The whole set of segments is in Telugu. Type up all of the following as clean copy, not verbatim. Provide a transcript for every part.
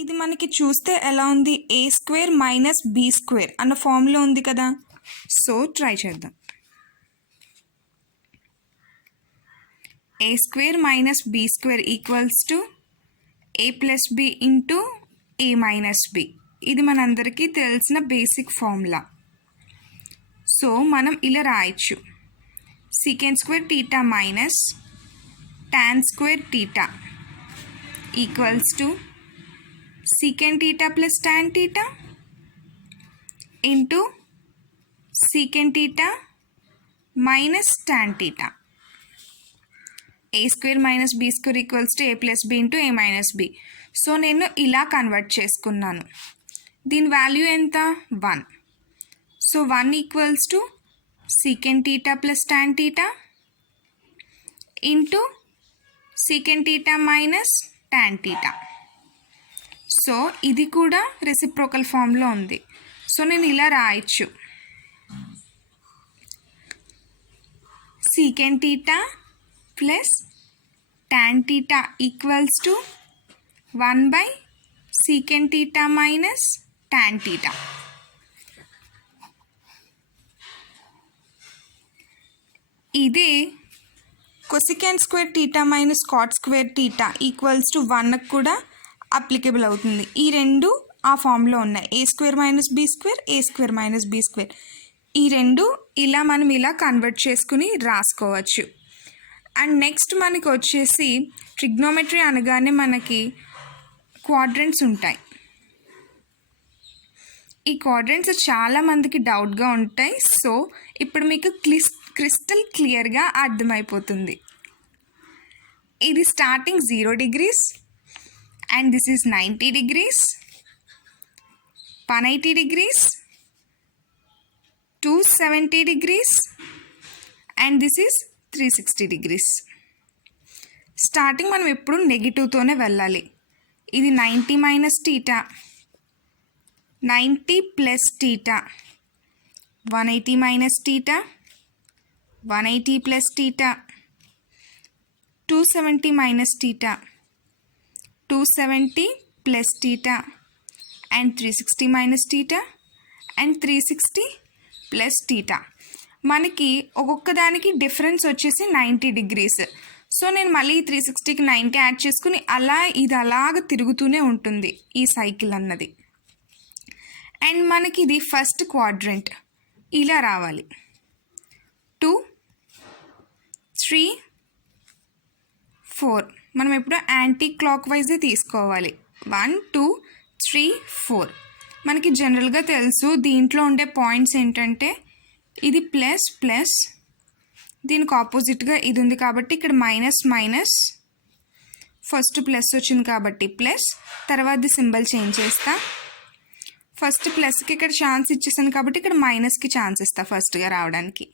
ఇది మనకి చూస్తే ఎలా ఉంది? a square minus b square అన్న ఫార్ములా ఉంది కదా. సో ట్రై చేద్దాం. a square minus b square equals to a plus b into a minus b. ఇది మనందరికీ తెలిసిన బేసిక్ ఫార్ములా. సో మనం ఇలా రాయొచ్చు. Secant square theta minus tan square theta equals to secant theta plus tan theta into secant theta minus tan theta. a square minus b square equals to a plus b into a minus b. So నేను ఇలా కన్వర్ట్ చేసుకున్నాను. దీని వాల్యూ ఎంత? 1. So 1 equals to secant theta plus tan theta into secant theta minus tan theta. So ఇది కూడా రెసిప్రోకల్ ఫామ్లో ఉంది. సో నేను ఇలా రాయొచ్చు. Secant theta plus tan theta equals to 1 by secant theta minus tan theta. ఇదే cosecant square theta minus cot square theta equals to 1 కూడా అప్లికబుల్ అవుతుంది. ఈ రెండు ఆ ఫామ్లో ఉన్నాయి. a square minus b square, a square minus b square. ఈ రెండు ఇలా మనం ఇలా కన్వర్ట్ చేసుకుని రాసుకోవచ్చు. అండ్ నెక్స్ట్ మనకి వచ్చేసి ట్రిగ్నోమెట్రీ అనగానే మనకి క్వాడ్రంట్స్ ఉంటాయి. ఈ క్వాడ్రంట్స్ చాలామందికి డౌట్గా ఉంటాయి. సో ఇప్పుడు మీకు క్రిస్టల్ క్లియర్గా అర్థమైపోతుంది. ఇది starting 0 degrees and this is 90 degrees, 180 degrees, 270 degrees and this is 360 degrees. Starting మనం ఎప్పుడు నెగిటివ్తోనే వెళ్ళాలి. ఇది 90 minus theta, 90 plus theta, 180 minus theta, 180 plus theta, 270 minus theta, 270 plus theta and 360 minus theta and 360 plus theta. మనకి ఒక్కొక్క దానికి డిఫరెన్స్ వచ్చేసి 90 degrees. సో నేను మళ్ళీ 360కి 90 యాడ్ చేసుకుని అలా ఇది అలాగ తిరుగుతూనే ఉంటుంది ఈ సైకిల్ అన్నది. అండ్ మనకి ఇది ఫస్ట్ క్వాడ్రంట్ ఇలా రావాలి. 2 3 4 మనం ఎప్పుడు యాంటీ క్లాక్ వైజే తీసుకోవాలి. 1 2 3 4. మనకి జనరల్గా తెలుసు దీంట్లో ఉండే పాయింట్స్ ఏంటంటే ఇది ప్లస్ ప్లస్, దీనికి ఆపోజిట్గా ఇది ఉంది కాబట్టి ఇక్కడ మైనస్ మైనస్, ఫస్ట్ ప్లస్ వచ్చింది కాబట్టి ప్లస్, తర్వాత సింబల్ చేంజ్ చేస్తా. ఫస్ట్ ప్లస్కి ఇక్కడ ఛాన్స్ ఇచ్చేసాను కాబట్టి ఇక్కడ మైనస్కి ఛాన్స్ ఇస్తా ఫస్ట్గా రావడానికి,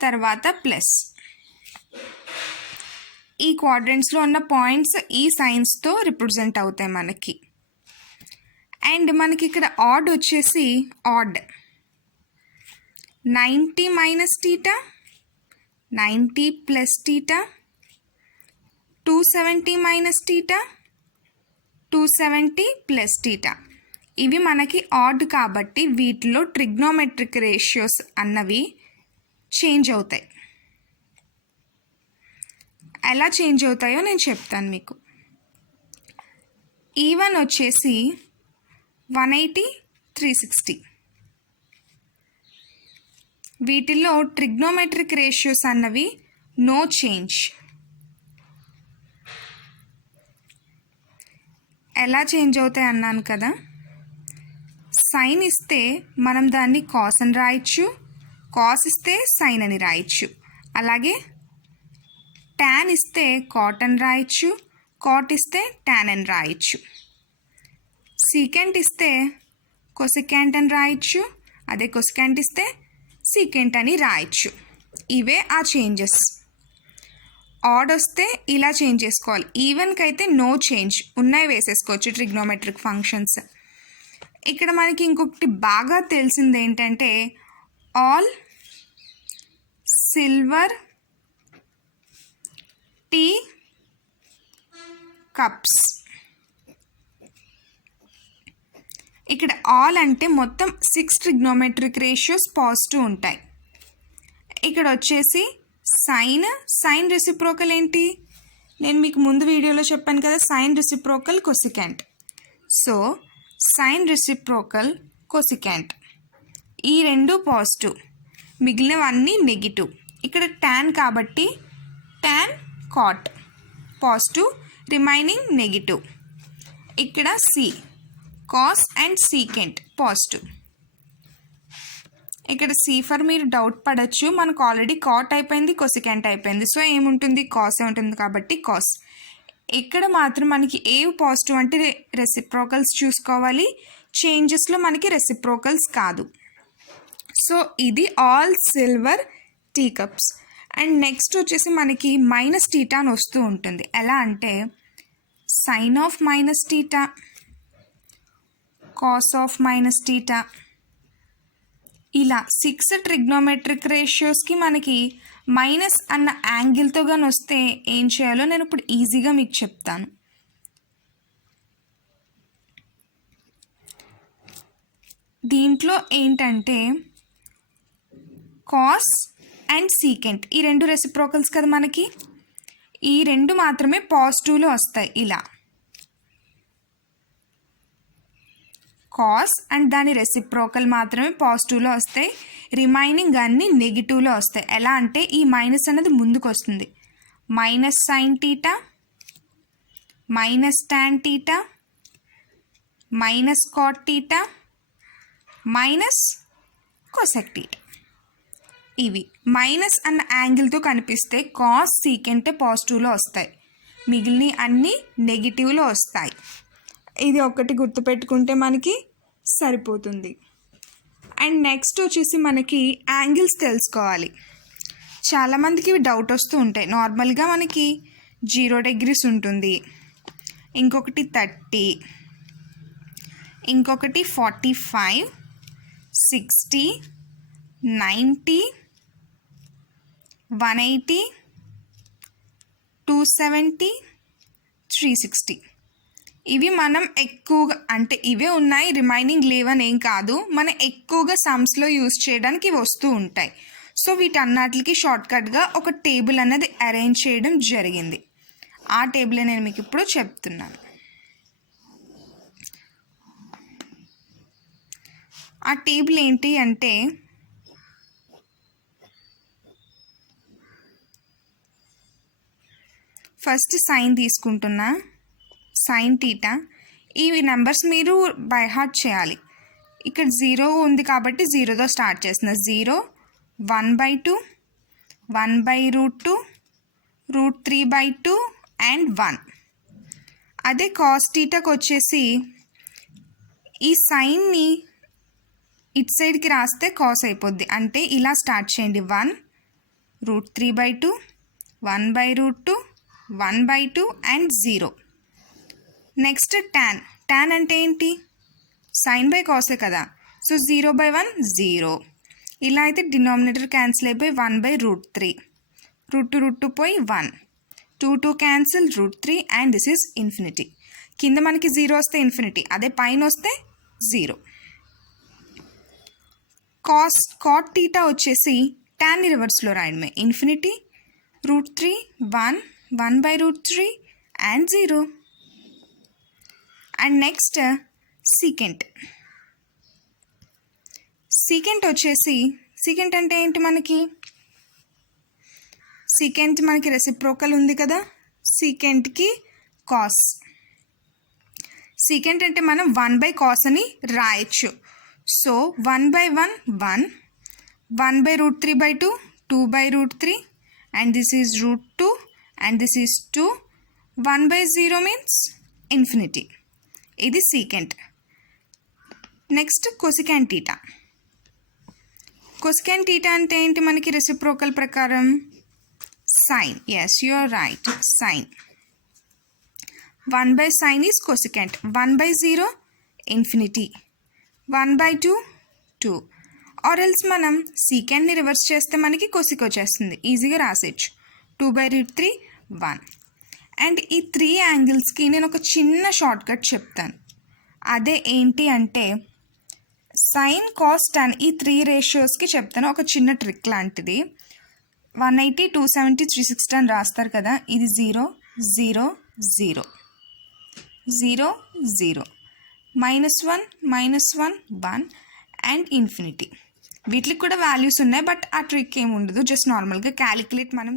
తర్వాత ప్లస్. ఈ క్వాడ్రంట్స్లో ఉన్న పాయింట్స్ ఈ సైన్స్తో రిప్రజెంట్ అవుతాయి మనకి. అండ్ మనకి ఇక్కడ ఆడ్ వచ్చేసి odd 90 minus theta, 90 plus theta, 270 minus theta, 270 plus theta. ఇవి మనకి ఆడ్ కాబట్టి వీటిలో ట్రిగ్నోమెట్రిక్ రేషియోస్ అన్నవి చేంజ్ అవుతాయి. ఎలా చేంజ్ అవుతాయో నేను చెప్తాను మీకు. ఈవెన్ వచ్చేసి 180 360. వీటిల్లో ట్రిగ్నోమెట్రిక్ రేషియోస్ అన్నవి నో చేంజ్. ఎలా చేంజ్ అవుతాయి అన్నాను కదా. సైన్ ఇస్తే మనం దాన్ని కాస్ అని రాయొచ్చు, కాస్ ఇస్తే సైన్ అని రాయొచ్చు. అలాగే టాన్ ఇస్తే కాట్ అని రాయొచ్చు, కాట్ ఇస్తే టాన్ అని రాయొచ్చు. సీకెంట్ ఇస్తే కొసికెంట్ అని రాయొచ్చు, అదే కొసికెంట్ ఇస్తే సీకెంట్ అని రాయొచ్చు. ఇవే ఆ చేంజెస్. ఆడ్ వస్తే ఇలా చేంజ్ చేసుకోవాలి. ఈవెన్కి అయితే నో చేంజ్, ఉన్నాయి వేసేసుకోవచ్చు ట్రిగ్నోమెట్రిక్ ఫంక్షన్స్. ఇక్కడ మనకి ఇంకొకటి బాగా తెలిసింది ఏంటంటే ఆల్ సిల్వర్ టీ కప్స్ ఇక్కడ ఆల్ అంటే మొత్తం 6 ట్రిగ్నోమెట్రిక్ రేషియోస్ పాజిటివ్ ఉంటాయి. ఇక్కడ వచ్చేసి సైన్ రెసిప్రోకల్ ఏంటి, నేను మీకు ముందు వీడియోలో చెప్పాను కదా, sine reciprocal cosecant. So sine reciprocal cosecant ఈ రెండు పాజిటివ్, మిగిలినవన్నీ నెగిటివ్. ఇక్కడ టాన్ కాబట్టి tan cot positive, remaining negative. ఇక్కడ C cos and secant positive. ఇక్కడ సి ఫర్ మీరు డౌట్ పడచ్చు, మనకు ఆల్రెడీ కాట్ అయిపోయింది, కొసికెంట్ అయిపోయింది, సో ఏముంటుంది కాసే ఉంటుంది కాబట్టి కాస్. ఇక్కడ మాత్రం మనకి ఏ పాజిటివ్ అంటే రెసిప్రోకల్స్ చూసుకోవాలి, చేంజెస్లో మనకి రెసిప్రోకల్స్ కాదు. సో ఇది all silver tea cups. And next వచ్చేసి మనకి మైనస్ టీటా అని వస్తూ ఉంటుంది. ఎలా అంటే sine of minus theta, cos of minus theta, ఇలా 6 ట్రిగ్నోమెట్రిక్ రేషియోస్కి మనకి మైనస్ అన్న యాంగిల్తో కానీ వస్తే ఏం చేయాలో నేను ఇప్పుడు ఈజీగా మీకు చెప్తాను. దీంట్లో ఏంటంటే కాస్ అండ్ సీకెంట్ ఈ రెండు రెసిప్రోకల్స్ కదా మనకి, ఈ రెండు మాత్రమే పాజిటివ్లో వస్తాయి. ఇలా కాస్ అండ్ దాని రెసిప్రోకల్ మాత్రమే పాజిటివ్లో వస్తాయి, రిమైనింగ్ అన్నీ నెగిటివ్లో వస్తాయి. ఎలా అంటే ఈ మైనస్ అనేది ముందుకు వస్తుంది, minus sine theta, minus tan theta, minus cot theta, minus cosec theta. ఇవి మైనస్ అన్న యాంగిల్తో కనిపిస్తే కాస్ సీకెంటే పాజిటివ్లో వస్తాయి, మిగిలిన అన్నీ నెగిటివ్లో వస్తాయి. ఇది ఒకటి గుర్తుపెట్టుకుంటే మనకి సరిపోతుంది. అండ్ నెక్స్ట్ వచ్చేసి మనకి యాంగిల్స్ తెలుసుకోవాలి. చాలామందికి ఇవి డౌట్ వస్తూ ఉంటాయి. నార్మల్గా మనకి 0 degrees ఉంటుంది, ఇంకొకటి 30, ఇంకొకటి 45, 60, 90, 180, 270, 360. ఇవి మనం ఎక్కువగా అంటే ఇవే ఉన్నాయి, రిమైనింగ్ లేవని ఏం కాదు, మనం ఎక్కువగా సమ్స్లో యూజ్ చేయడానికి ఇవి వస్తూ ఉంటాయి. సో వీటన్నిటికి షార్ట్కట్గా ఒక టేబుల్ అనేది అరేంజ్ చేయడం జరిగింది. ఆ టేబుల్ నేను మీకు ఇప్పుడు చెప్తున్నాను. ఆ టేబుల్ ఏంటి అంటే ఫస్ట్ సైన్ తీసుకుంటున్నా, సైన్ టీటా. ఈ నెంబర్స్ మీరు బై హార్ట్ చేయాలి. ఇక్కడ 0 ఉంది కాబట్టి 0తో స్టార్ట్ చేస్తున్నా. 0, 1/2, 1/√2, √3/2 అండ్ 1. అదే కాస్ టీటాకి వచ్చేసి ఈ సైన్ని ఇటు సైడ్కి రాస్తే కాస్ అయిపోద్ది, అంటే ఇలా స్టార్ట్ చేయండి. 1, √3/2, 1/√2, 1/2 అండ్ 0. నెక్స్ట్ టాన్ అంటే ఏంటి, సైన్ బై కాసే కదా, సో 0/1 0. ఇలా అయితే డినామినేటర్ క్యాన్సిల్ అయిపోయి 1/√3, √2 పోయి 1, 2 cancel, √3 and this is infinity. కింద మనకి 0 వస్తే ఇన్ఫినిటీ, అదే పైన వస్తే 0. కాట్ టీటా వచ్చేసి టాన్ని రివర్స్లో రాయడమే, infinity, √3, 1, 1/√3 and 0. And next secant వచ్చేసి, సీకెంట్ అంటే ఏంటి, మనకి సీకెంట్ మనకి రెసిప్రోకల్ ఉంది కదా, సీకెంట్కి కాస్. సీకెంట్ అంటే మనం 1/cos అని రాయొచ్చు. So 1/1 1, 1/√3/2 2/√3 and this is √2 and this is 2, 1/0 means infinity. ఇది secant. Next cosecant theta. Cosecant theta అంటే ఏంటి మనకి రెసిప్రోకల్ ప్రకారం, sine. Yes, you are right, sine. 1/sin is cosecant, 1/0 infinity, 1/2 2. Or else మనం సీకెంట్ని రివర్స్ చేస్తే మనకి కొసిక్ వచ్చేస్తుంది, ఈజీగా రాసేయచ్చు, 2/√3 1. అండ్ ఈ 3 యాంగిల్స్కి నేను ఒక చిన్న షార్ట్కట్ చెప్తాను. అదే ఏంటి అంటే సైన్ కాస్ టాన్ ఈ 3 రేషియోస్కి చెప్తాను ఒక చిన్న ట్రిక్ లాంటిది. 180 270 360 అని రాస్తారు కదా, ఇది 0 0 0 0 0 -1 -1 1 అండ్ ఇన్ఫినిటీ. వీటికి కూడా వాల్యూస్ ఉన్నాయి, బట్ ఆ ట్రిక్ ఏమి ఉండదు, జస్ట్ నార్మల్గా క్యాలిక్యులేట్ మనం